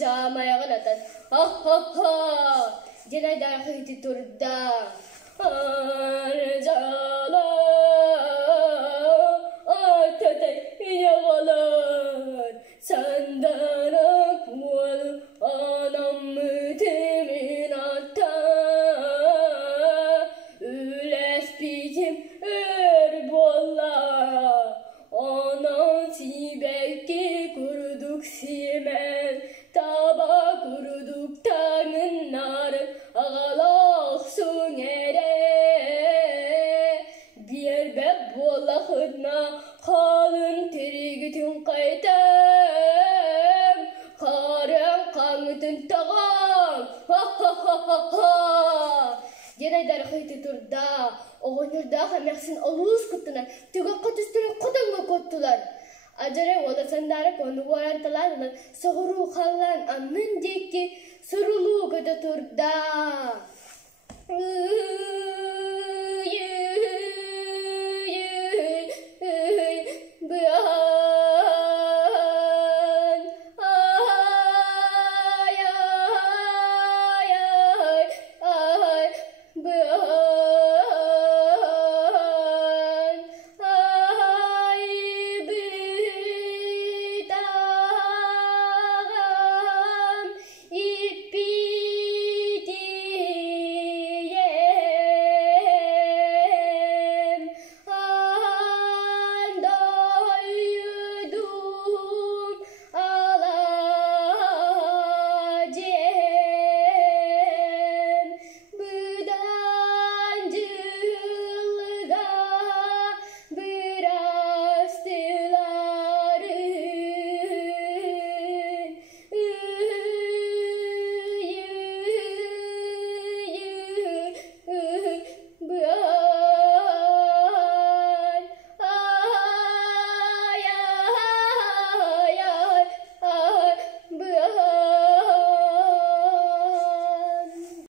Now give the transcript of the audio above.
жамаяған атын. Ха-ха-ха! Женайдар қыйты тұрда. Аржала, ататай ине қалар. Сандана куал, анам mütemin ata. Üles bizim erbolla. Anan sibelki kurduk simen. Taba kurduk tağın narın. Ağalak süngere. Bir beb bollahına kalın tirigitün kaytem. Karın kanıtın tağam. Ha ha ha ha ha. Jenayдар қайты тұрда, оғынырда қамяқсын олуыз күттінар, түгіққа түстірі құдыңға көттілер. Ажары одасандары көні оранталарынан соғыру қалан анның декке сұрылу көті тұрда.